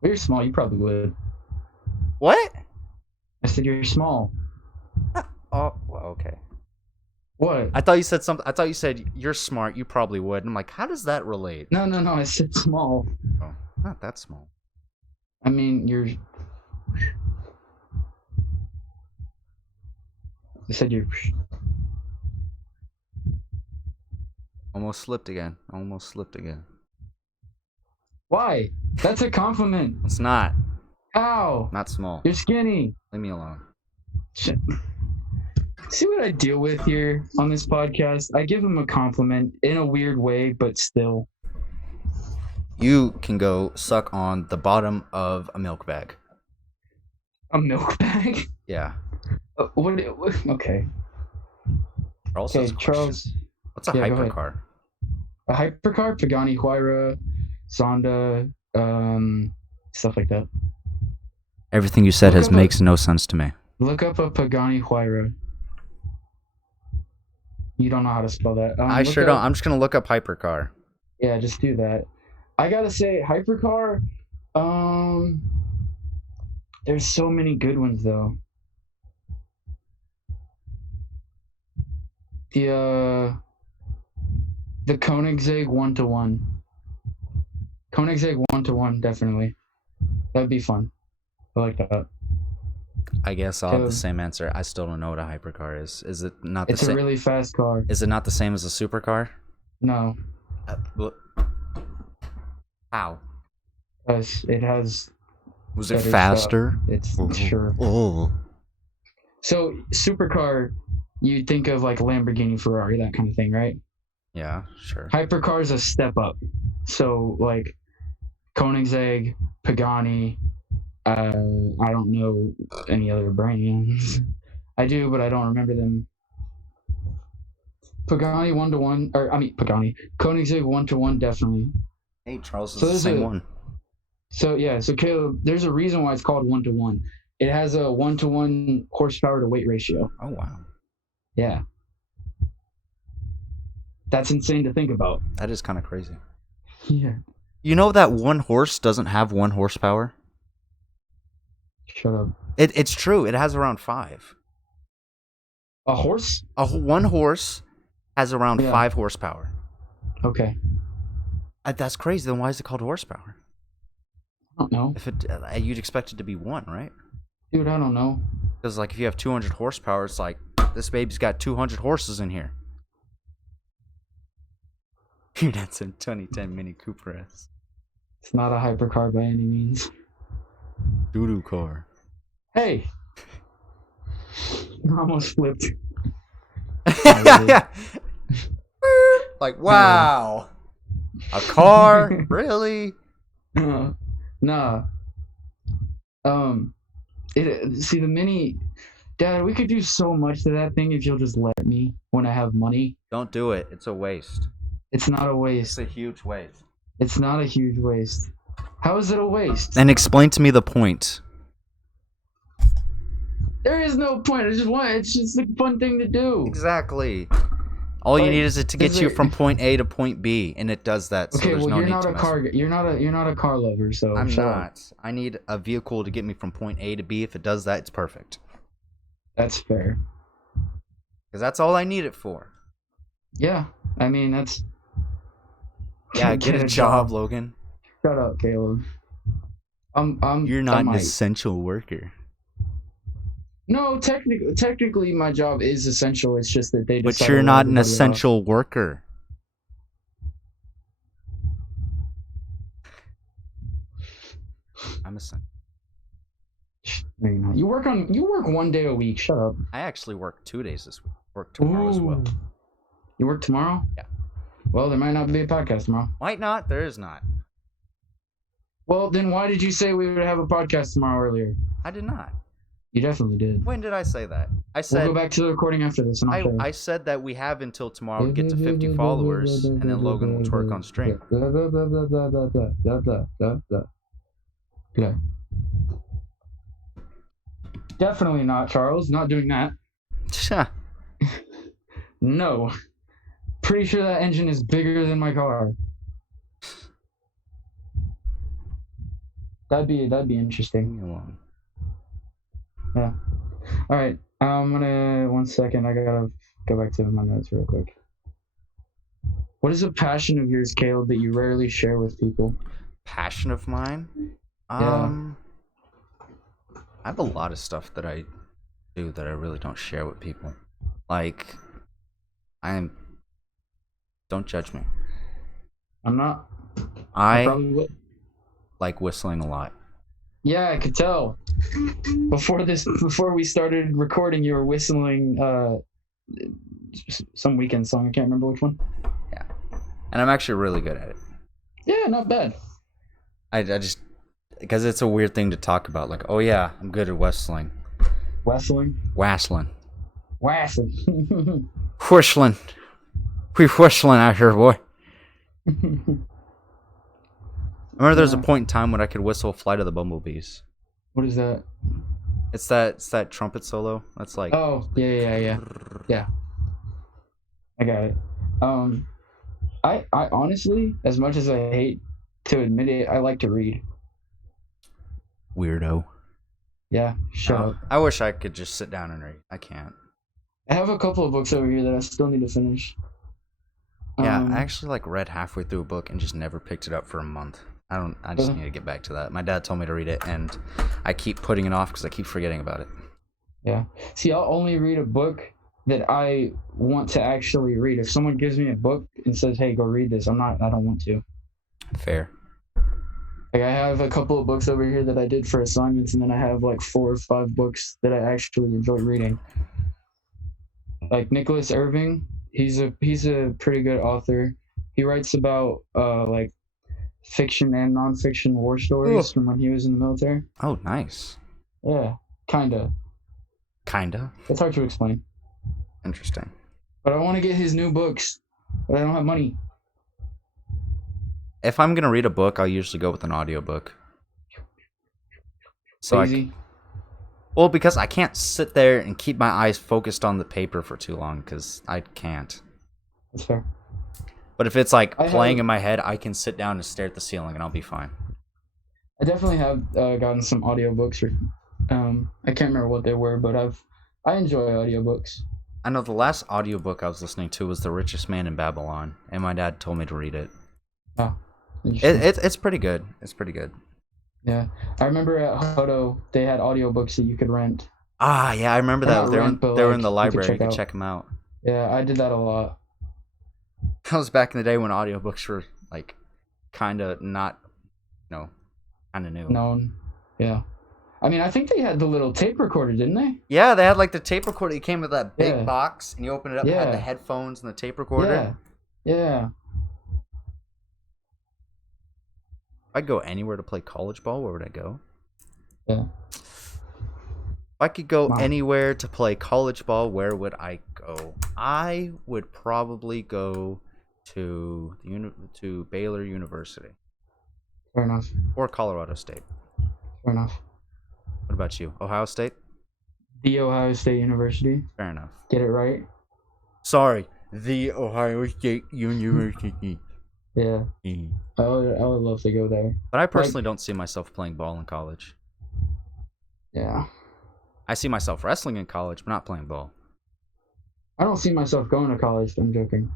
Well, you're small. You probably would. What? I said you're small. Oh, well, okay. What? I thought you said something. I thought you said you're smart. You probably would. And I'm like, how does that relate? No. I said small. Oh, not that small. I mean, you're. I said you're. Almost slipped again. Almost slipped again. Why? That's a compliment. It's not. How? Not small. You're skinny. Leave me alone. Shit. See what I deal with here on this podcast? I give him a compliment in a weird way, but still. You can go suck on the bottom of a milk bag. A milk bag? Yeah. Okay. Charles Okay, has a question. Charles. What's a Yeah, go ahead. hypercar? A hypercar, Pagani Huayra, Zonda, stuff like that. Everything you said Look up makes no sense to me. Look up a Pagani Huayra. You don't know how to spell that. I sure don't. I'm just gonna look up hypercar. Yeah, just do that. I gotta say, hypercar. There's so many good ones though. The Koenigsegg 1-to-1. Koenigsegg 1-to-1, definitely. That'd be fun. I like that. I guess I'll have the same answer. I still don't know what a hypercar is. Is it not the same? It's a really fast car. Is it not the same as a supercar? No. How? Because it has. Was it faster? It's sure. Oh. So supercar, you think of like Lamborghini, Ferrari, that kind of thing, right? Yeah, sure. Hypercar is a step up. So like Koenigsegg, Pagani. I don't know any other brands. I do, but I don't remember them. Pagani 1-to-1, Pagani. Koenigsegg 1-to-1, definitely. Hey, Charles is the same one. So yeah, so Caleb, there's a reason why it's called 1-to-1. It has a 1-to-1 horsepower to weight ratio. Oh wow. Yeah. That's insane to think about. That is kind of crazy. Yeah. You know that one horse doesn't have 1 horsepower? Shut up. It's true. It has around 5. A horse? One horse has around 5 horsepower. Okay. That's crazy. Then why is it called horsepower? I don't know. If you'd expect it to be 1, right? Dude, I don't know. Because like if you have 200 horsepower, it's like this baby's got 200 horses in here. Dude, that's a 2010 Mini Cooper S. It's not a hypercar by any means. Doo-doo car. Hey! I almost flipped. Like, wow. A car? Really? Nah. See, the Mini... Dad, we could do so much to that thing if you'll just let me when I have money. Don't do it. It's a waste. It's not a waste. It's a huge waste. It's not a huge waste. How is it a waste? And explain to me the point. There is no point. It's just a fun thing to do. Exactly. All you need is it to get you from point A to point B, and it does that. Okay, well, you're not a car. You're not a car lover, so I'm not. I need a vehicle to get me from point A to B. If it does that, it's perfect. That's fair. Because that's all I need it for. Yeah, I mean that's. Yeah, get a job, Logan. Shut up, Caleb. You're not an essential worker. No, technically, my job is essential. It's just that they. But you're not an essential worker. I'm essential. No, you're not. You work 1 day a week. Shut up. I actually work 2 days this week. Work tomorrow as well. You work tomorrow? Yeah. Well, there might not be a podcast tomorrow. Might not. There is not. Well, then why did you say we would have a podcast tomorrow earlier? I did not. You definitely did. When did I say that? I said we'll go back to the recording after this, and I said that we have until tomorrow to get to 50 followers, and then Logan will twerk on stream. Okay. Definitely not, Charles. Not doing that. No. Pretty sure that engine is bigger than my car. That'd be interesting. Yeah. All right. I'm gonna 1 second. I gotta go back to my notes real quick. What is a passion of yours, Caleb, that you rarely share with people? Passion of mine? Yeah. I have a lot of stuff that I do that I really don't share with people. Like, don't judge me. I'm not. I like whistling a lot. Yeah, I could tell. Before we started recording, you were whistling some weekend song. I can't remember which one. Yeah, and I'm actually really good at it. Yeah, not bad. I just because it's a weird thing to talk about. Like, oh yeah, I'm good at whistling. Whistling. Whistling. Whistling. Whistling. We whistling out here, boy. I remember there was a point in time when I could whistle Flight of the Bumblebees. What is that? It's that trumpet solo. That's like. Oh, yeah. Yeah. I got it. Um, I honestly, as much as I hate to admit it, I like to read. Weirdo. Yeah, shut up. I wish I could just sit down and read. I can't. I have a couple of books over here that I still need to finish. Yeah, I actually like read halfway through a book and just never picked it up for a month. I just need to get back to that. My dad told me to read it, and I keep putting it off because I keep forgetting about it. Yeah. See, I'll only read a book that I want to actually read. If someone gives me a book and says, "Hey, go read this," I don't want to. Fair. Like, I have a couple of books over here that I did for assignments, and then I have like 4 or 5 books that I actually enjoy reading. Like Nicholas Irving, he's a pretty good author. He writes about like fiction and nonfiction war stories from when he was in the military. Oh, nice. Yeah, kinda. It's hard to explain. Interesting. But I want to get his new books, but I don't have money. If I'm gonna read a book, I'll usually go with an audiobook. Well, because I can't sit there and keep my eyes focused on the paper for too long, because I can't. That's fair. But if it's like playing in my head, I can sit down and stare at the ceiling and I'll be fine. I definitely have gotten some audiobooks. I can't remember what they were, but I enjoy audiobooks. I know the last audiobook I was listening to was The Richest Man in Babylon, and my dad told me to read it. Oh, it's pretty good. It's pretty good. Yeah, I remember at Hodo they had audiobooks that you could rent. Ah, yeah, I remember that. They were in the library. You could check them out. Yeah, I did that a lot. That was back in the day when audiobooks were like kind of not, kind of new. Known. Yeah. I mean, I think they had the little tape recorder, didn't they? Yeah, they had like the tape recorder. It came with that big box, and you open it up, it had the headphones and the tape recorder. Yeah. If I go anywhere to play college ball, where would I go? Yeah. If I could go anywhere to play college ball, where would I go? I would probably go to Baylor University. Fair enough. Or Colorado State. Fair enough. What about you? Ohio State? The Ohio State University. Fair enough. Get it right? Sorry. The Ohio State University. Yeah. I would love to go there. But I personally don't see myself playing ball in college. Yeah. I see myself wrestling in college, but not playing ball. I don't see myself going to college. I'm joking.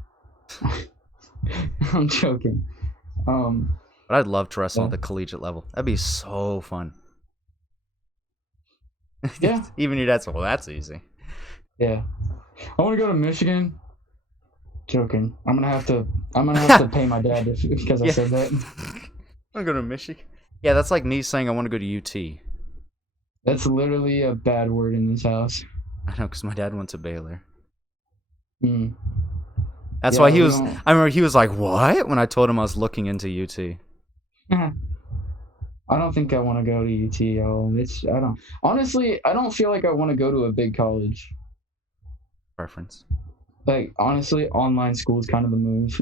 I'm joking. But I'd love to wrestle at the collegiate level. That'd be so fun. Yeah. Even your dad said, well, that's easy. Yeah. I want to go to Michigan. Joking. I'm gonna have to pay my dad because I said that. I want to go to Michigan. Yeah, that's like me saying I want to go to UT. That's literally a bad word in this house. I know, because my dad went to Baylor. That's why he was. I remember he was like, "What?" when I told him I was looking into UT. I don't think I want to go to UT, y'all. Honestly, I don't feel like I want to go to a big college. Preference. Like, honestly, online school is kind of the move.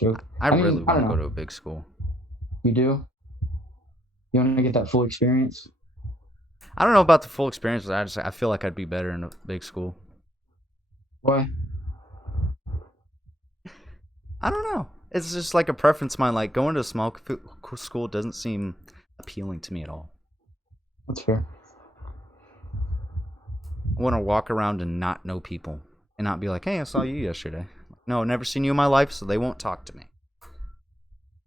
Sure. I really want to go to a big school. You do? You want to get that full experience? I don't know about the full experience, but I feel like I'd be better in a big school. Why? I don't know. It's just like a preference of mine. Like, going to a small school doesn't seem appealing to me at all. That's fair. I want to walk around and not know people. And not be like, hey, I saw you yesterday. No, never seen you in my life, so they won't talk to me.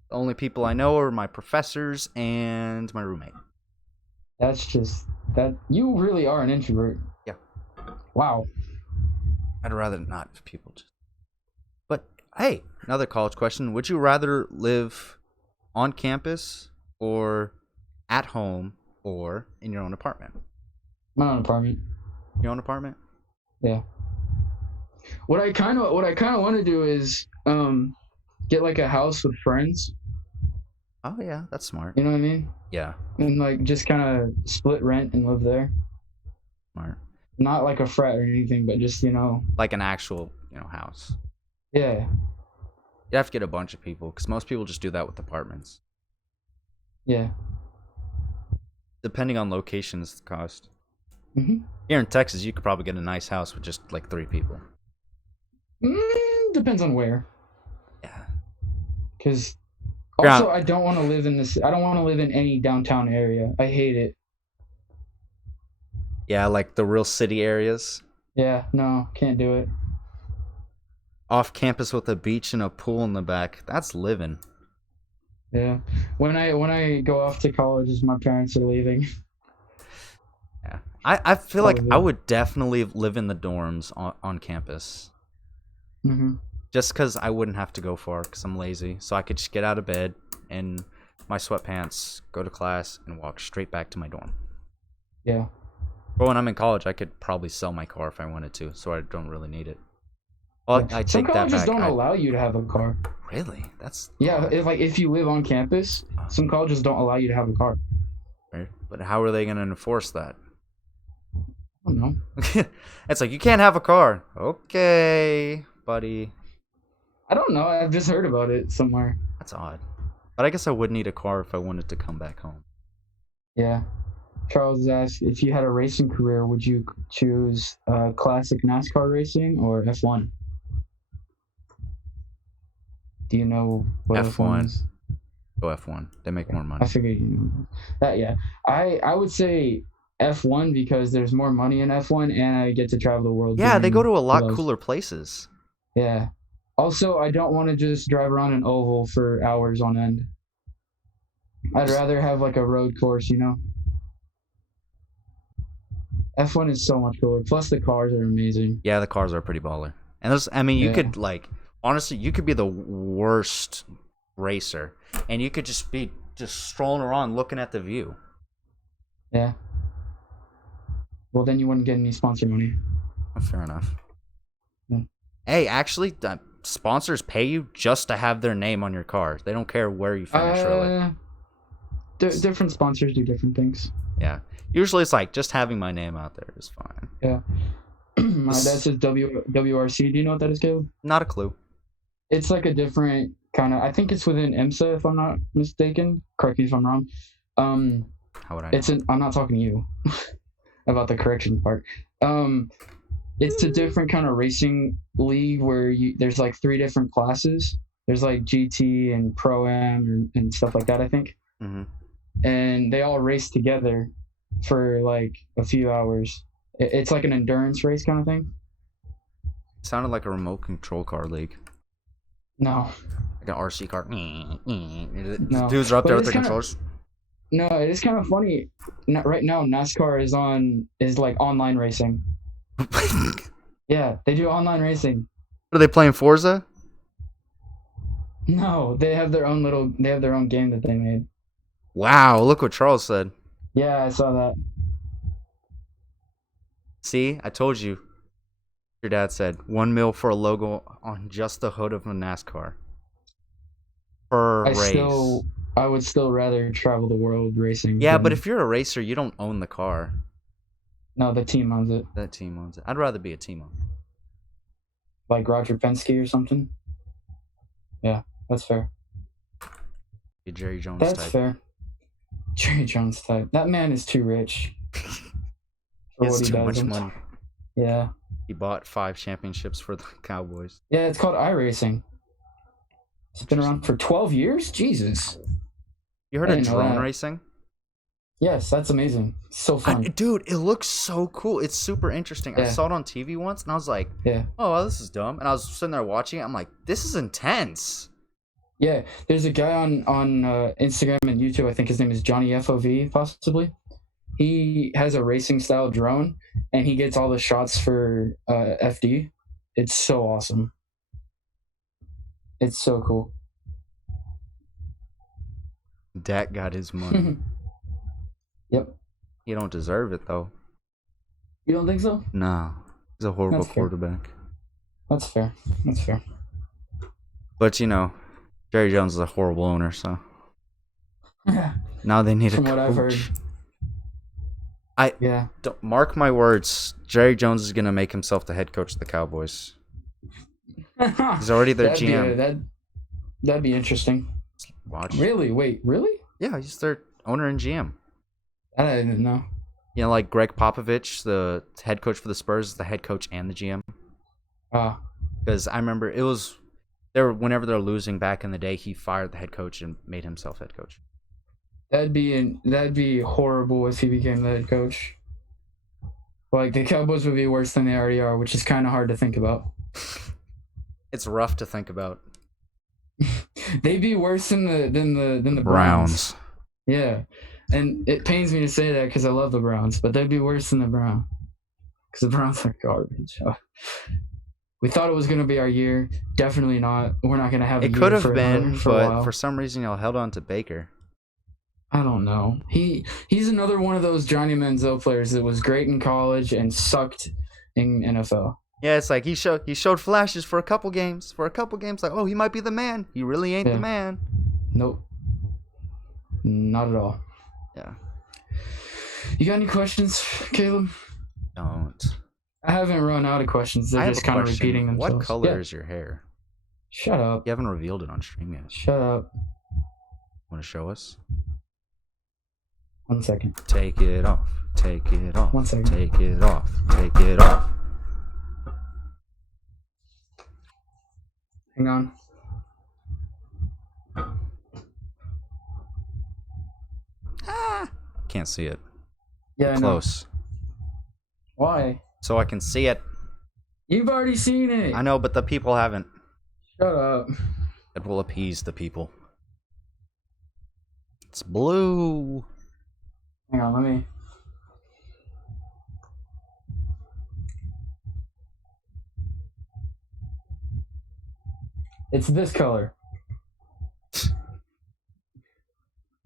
The only people I know are my professors and my roommate. That's just... that. You really are an introvert. Yeah. Wow. I'd rather not people just... But, hey, another college question. Would you rather live on campus or at home or in your own apartment? My own apartment. Your own apartment? Yeah. What I kind of want to do is get like a house with friends. Oh yeah, that's smart. You know what I mean? Yeah. And like just kind of split rent and live there. Smart. Not like a frat or anything, but just, like an actual, house. Yeah. You have to get a bunch of people because most people just do that with apartments. Yeah. Depending on locations, the cost. Mm-hmm. Here in Texas, you could probably get a nice house with just like 3 people. Depends on where. Yeah. Because Ground. also, I don't want to live in this. I don't want to live in any downtown area. I hate it. Yeah, like the real city areas. Yeah, no, can't do it. Off campus with a beach and a pool in the back. That's living. Yeah, when I go off to college, my parents are leaving. Yeah. I feel like I Probably. would definitely live in the dorms on campus. Hmm. Just because I wouldn't have to go far because I'm lazy. So I could just get out of bed in my sweatpants, go to class, and walk straight back to my dorm. Yeah. But when I'm in college, I could probably sell my car if I wanted to, so I don't really need it. Well, Yeah. I Some take that colleges back. don't allow you to have a car. Really? That's Yeah, odd. if you live on campus, some colleges don't allow you to have a car. But how are they going to enforce that? I don't know. It's like, you can't have a car. Okay, buddy. I don't know. I've just heard about it somewhere. That's odd. But I guess I would need a car if I wanted to come back home. Yeah. Charles asked, if you had a racing career, would you choose classic NASCAR racing or F1? Do you know what F1 is? Go F1. They make more I money. figured you knew that. Yeah, I would say F1 because there's more money in F1 and I get to travel the world. Yeah, they go to a lot love. cooler places. Yeah. Also, I don't want to just drive around an oval for hours on end. I'd rather have like a road course, you know. F1 is so much cooler. Plus, the cars are amazing. Yeah, the cars are pretty baller. And there's, I mean, you Yeah. could like, honestly, you could be the worst racer, and you could just be strolling around looking at the view. Yeah. Well, then you wouldn't get any sponsor money. Oh, fair enough. Yeah. Hey, actually, sponsors pay you just to have their name on your car. They don't care where you finish, really. Different sponsors do different things. Yeah. Usually it's like, just having my name out there is fine. Yeah. My dad says WRC. Do you know what that is, Caleb? Not a clue. It's like a different kind of. I think it's within IMSA, if I'm not mistaken. Correct me if I'm wrong. How would I know? I'm not talking to you about the correction part. It's a different kind of racing league where there's like 3 different classes. There's like GT and Pro Am and stuff like that, I think. Mm-hmm. And they all race together for like a few hours. It's like an endurance race kind of thing. Sounded like a remote control car league. No. Like an RC car. No. Dudes are up there But with their controllers. No, it is kind of funny. Right now, NASCAR is like online racing. Yeah, they do online racing. Are they playing Forza? No, they have their own game that they made. Wow, look what Charles said. Yeah, I saw that. See, I told you. Your dad said $1 million for a logo on just the hood of a NASCAR. Per race. I would still rather travel the world racing. Yeah, but if you're a racer, you don't own the car. No, the team owns it. That team owns it. I'd rather be a team owner. Like Roger Penske or something. Yeah, that's fair. Be Jerry Jones That's type. fair. Jerry Jones type. That man is too rich. He has too much money. Yeah. He bought 5 championships for the Cowboys. Yeah, it's called iRacing. It's been around for 12 years? Jesus. You heard of drone racing? Yes, that's amazing. So fun. Dude, it looks so cool. It's super interesting. Yeah. I saw it on TV once, and I was like, yeah. Oh, well, this is dumb. And I was sitting there watching it. I'm like, this is intense. Yeah, there's a guy on Instagram and YouTube. I think his name is Johnny FOV, possibly. He has a racing style drone, and he gets all the shots for FD. It's so awesome. It's so cool. Dak got his money. Yep. He don't deserve it, though. You don't think so? No. He's a horrible That's fair. quarterback. That's fair. That's fair. But, you know, Jerry Jones is a horrible owner, so. Now they need From a coach. what I've heard. Yeah. Mark my words. Jerry Jones is going to make himself the head coach of the Cowboys. He's already their GM. That'd be interesting. Watch. Really? Wait, really? Yeah, he's their owner and GM. I didn't know. You know, like Greg Popovich, the head coach for the Spurs, is the head coach and the GM. Because I remember it was whenever they're losing back in the day, he fired the head coach and made himself head coach. That'd be horrible if he became the head coach. Like, the Cowboys would be worse than they already are, which is kind of hard to think about. It's rough to think about. They'd be worse than the Browns. Yeah, and it pains me to say that because I love the Browns, but they'd be worse than the Browns because the Browns are garbage. We thought it was going to be our year. Definitely not. We're not going to have. It could have been, but for some reason y'all held on to Baker. I don't know. He's another one of those Johnny Manziel players that was great in college and sucked in NFL. Yeah, it's like he showed flashes for a couple games. Like, oh, he might be the man. He really ain't the man. Nope. Not at all. Yeah. You got any questions, Caleb? Don't. I haven't run out of questions. They're just kind of repeating themselves. What color is your hair? Shut up. You haven't revealed it on stream yet. Shut up. Want to show us? 1 second. Take it off. Take it off. 1 second. Take it off. Take it off. Hang on. Can't see it. Yeah, close. Why? So I can see it. You've already seen it. I know, but the people haven't. Shut up. It will appease the people. It's blue. Hang on, let me. It's this color.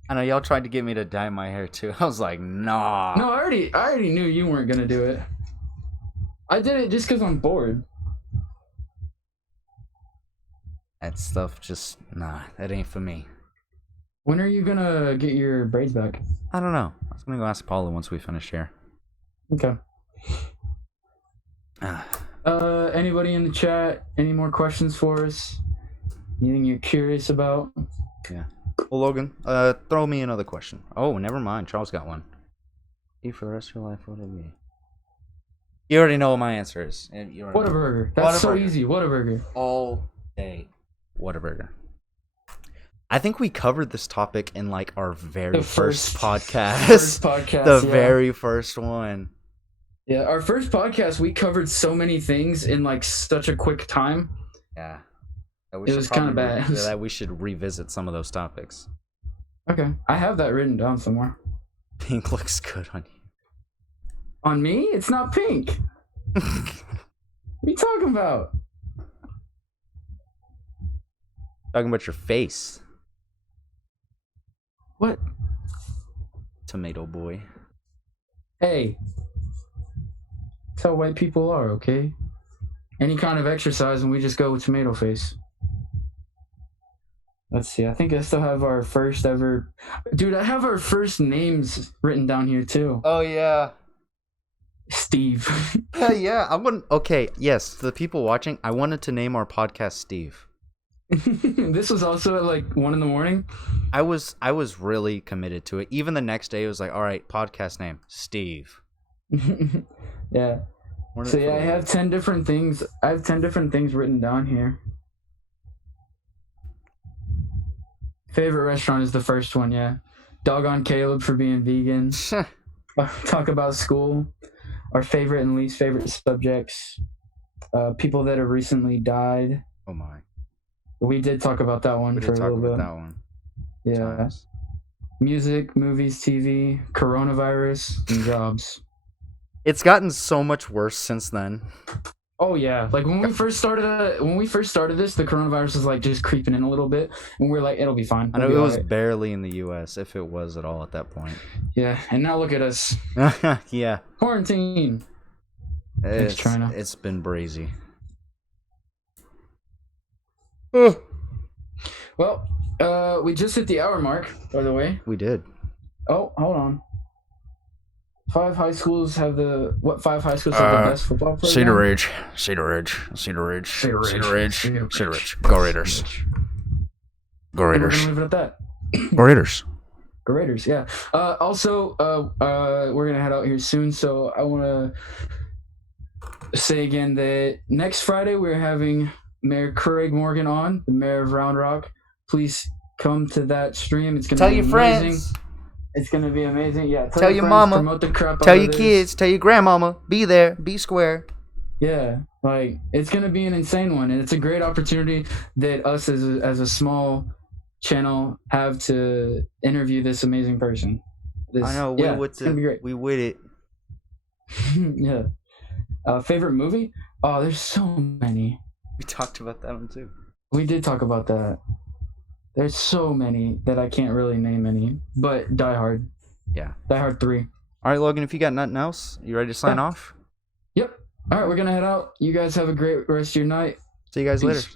I know y'all tried to get me to dye my hair too. I was like, nah. No, I already knew you weren't gonna do it. I did it just because I'm bored. That stuff just that ain't for me. When are you gonna get your braids back? I don't know. I was gonna go ask Paula once we finish here. Okay. Anybody in the chat? Any more questions for us? Anything you're curious about? Yeah. Well, Logan, throw me another question. Oh, never mind. Charles got one. Eat for the rest of your life. What would it be? You already know what my answer is. Whataburger. That's so easy. Whataburger. All day. Whataburger. I think we covered this topic in like our very first podcast. The very first one. Yeah, our first podcast, we covered so many things in like such a quick time. Yeah. It was kind of bad. That we should revisit some of those topics. Okay. I have that written down somewhere. Pink looks good on you. On me? It's not pink. What are you talking about? Talking about your face. What? Tomato boy. Hey. That's how white people are, okay? Any kind of exercise and we just go with tomato face. Let's see. I think I still have our first ever... Dude, I have our first names written down here too. Oh, yeah. Steve. Yeah. Okay, yes. The people watching, I wanted to name our podcast Steve. This was also at like 1 a.m. I was really committed to it. Even the next day, it was like, all right, podcast name, Steve. Yeah. So yeah, I have 10 different things. I have 10 different things written down here. Favorite restaurant is the first one, yeah. Dog on Caleb for being vegan. Talk about school. Our favorite and least favorite subjects. People that have recently died. Oh my. We did talk about that one for a little bit. That one. Yeah. Times. Music, movies, TV, coronavirus, and jobs. It's gotten so much worse since then. Oh yeah, like when we first started this, the coronavirus was like just creeping in a little bit, and we're like, it'll be fine. I know it was barely in the U.S. if it was at all at that point. Yeah, and now look at us. Yeah. Quarantine. Thanks, China. It's been brazy. Well, we just hit the hour mark, by the way. We did. Oh, hold on. 5 high schools have the... What 5 high schools have the best football players? Cedar Ridge. Go Raiders. Go Raiders. We're gonna leave it at that. Go Raiders. Go Raiders, yeah. Also, we're gonna head out here soon, so I want say again that next Friday we're having Mayor Craig Morgan on, the mayor of Round Rock. Please come to that stream. It's gonna be your amazing. friends. It's gonna be amazing. Yeah. Tell your friends, mama. Promote the crap Tell out your of this. kids. Tell your grandmama. Be there. Be square. Yeah, like it's gonna be an insane one, and it's a great opportunity that us as a small channel have to interview this amazing person. I know. It's gonna be great. We with it. Yeah. Favorite movie? Oh, there's so many. We talked about that one too. We did talk about that. There's so many that I can't really name any, but Die Hard. Yeah. Die Hard 3. All right, Logan. If you got nothing else, you ready to sign off? Yep. All right, we're gonna head out. You guys have a great rest of your night. See you guys Peace. later.